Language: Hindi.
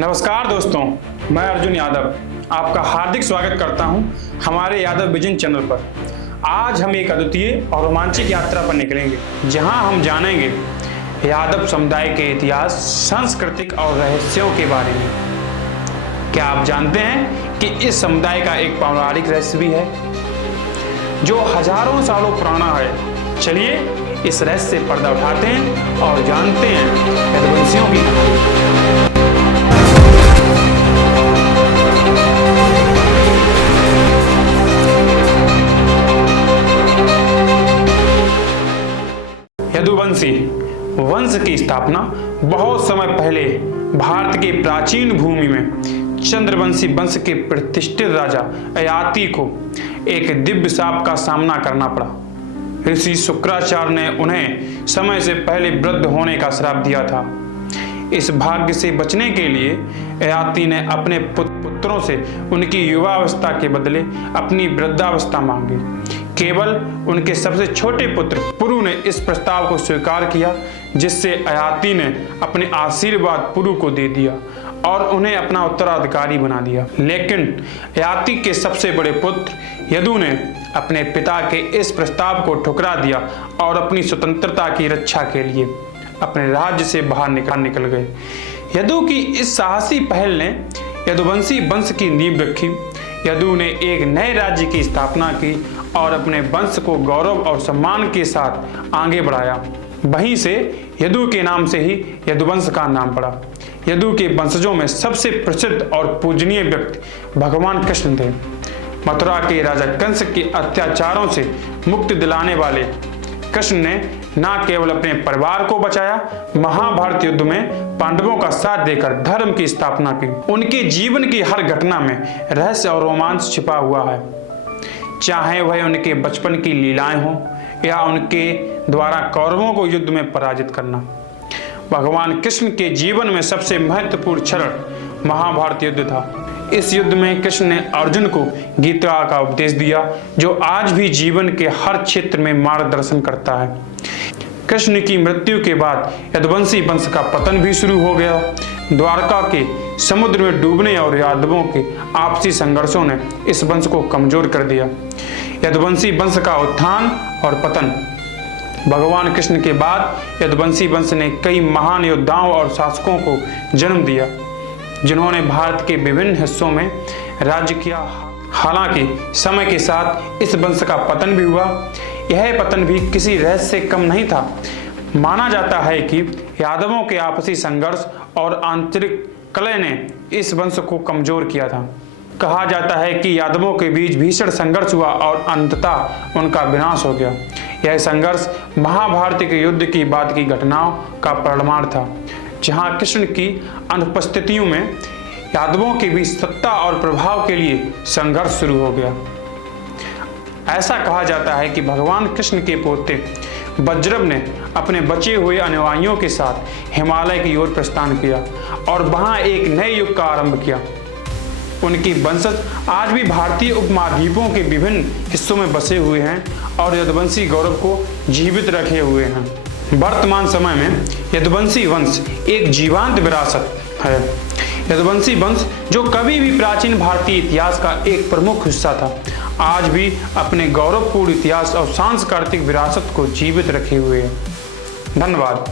नमस्कार दोस्तों, मैं अर्जुन यादव आपका हार्दिक स्वागत करता हूं हमारे यादव विजन चैनल पर। आज हम एक अद्वितीय और रोमांचक यात्रा पर निकलेंगे, जहां हम जानेंगे यादव समुदाय के इतिहास, सांस्कृतिक और रहस्यों के बारे में। क्या आप जानते हैं कि इस समुदाय का एक पौराणिक रहस्य भी है जो हजारों सालों पुराना है। चलिए इस रहस्य से पर्दा उठाते हैं और जानते हैं यदुवंशियों की कहानी। यदुवंशी वंश की स्थापना बहुत समय पहले भारत के प्राचीन भूमि में चंद्रवंशी वंश के प्रतिष्ठित राजा ययाति को एक दिव्य शाप का सामना करना पड़ा। ऋषि शुक्राचार्य ने उन्हें समय से पहले वृद्ध होने का श्राप दिया था। इस भाग्य से बचने के लिए ययाति ने अपने पुत्रों से उनकी युवावस्था के बदले अपनी वृद्धावस्था मांगी। केवल उनके सबसे छोटे पुत्र पुरु ने इस प्रस्ताव को स्वीकार किया, जिससे ययाति ने अपने आशीर्वाद पुरु को दे दिया और उन्हें अपना उत्तराधिकारी बना दिया। लेकिन ययाति के सबसे बड़े पुत्र यदु ने अपने पिता के इस प्रस्ताव को ठुकरा दिया और अपनी स्वतंत्रता की रक्षा के लिए अपने राज्य से बाहर निकल गए। यदु की इस साहसी पहल ने यदुवंशी वंश की नींव रखी। यदु ने एक नए राज्य की स्थापना की और अपने वंश को गौरव और सम्मान के साथ आगे बढ़ाया। वहीं से यदु के नाम से ही यदुवंश का नाम पड़ा। यदु के वंशजों में सबसे प्रसिद्ध और पूजनीय व्यक्ति भगवान कृष्ण थे। मथुरा के राजा कंस के अत्याचारों से मुक्ति दिलाने वाले कृष्ण ने न केवल अपने परिवार को बचाया, महाभारत युद्ध में पांडवों का साथ देकर धर्म की स्थापना की। उनके जीवन की हर घटना में रहस्य और रोमांच छिपा हुआ है, चाहे वह उनके बचपन की लीलाएं हों या उनके द्वारा कौरवों को युद्ध में पराजित करना। भगवान कृष्ण के जीवन में सबसे महत्वपूर्ण क्षण महाभारत युद्ध था। इस युद्ध में कृष्ण ने अर्जुन को गीता का उपदेश दिया, जो आज भी जीवन के हर क्षेत्र में मार्गदर्शन करता है। कृष्ण की मृत्यु के बाद यदुवंशी वंश का पतन भी शुरू हो गया। द्वारका के समुद्र में डूबने और यादवों के आपसी संघर्षों ने इस वंश को कमजोर कर दिया। यदुवंशी वंश का उत्थान और पतन। भगवान कृष्ण के बाद यदुवंशी वंश ने कई महान योद्धाओं और शासकों को जन्म दिया, जिन्होंने भारत के विभिन्न हिस्सों में राज्य किया। हालांकि समय के साथ इस वंश का पतन भी हुआ। यह पतन भी किसी रहस्य से कम नहीं था। माना जाता है कि यादवों के आपसी संघर्ष और आंतरिक कलह ने इस वंश को कमजोर किया था। कहा जाता है कि यादवों के बीच भीषण संघर्ष हुआ और अंततः उनका विनाश हो गया। यह संघर्ष महाभारत के युद्ध की बाद की घटनाओं का परिणाम था, जहां कृष्ण की अनुपस्थितियों में यादवों के बीच सत्ता और प्रभाव के लिए संघर्ष शुरू हो गया। ऐसा कहा जाता है कि भगवान कृष्ण के पोते वज्रव ने अपने बचे हुए अनुयायियों के साथ हिमालय की ओर प्रस्थान किया और वहां एक नए युग का आरंभ किया। उनकी वंशज आज भी भारतीय उपमहाद्वीपों के विभिन्न हिस्सों में बसे हुए हैं और यदुवंशी गौरव को जीवित रखे हुए हैं। वर्तमान समय में यदुवंशी वंश एक जीवंत विरासत है। यदुवंशी वंश, जो कभी भी प्राचीन भारतीय इतिहास का एक प्रमुख हिस्सा था, आज भी अपने गौरवपूर्ण इतिहास और सांस्कृतिक विरासत को जीवित रखे हुए है। धन्यवाद।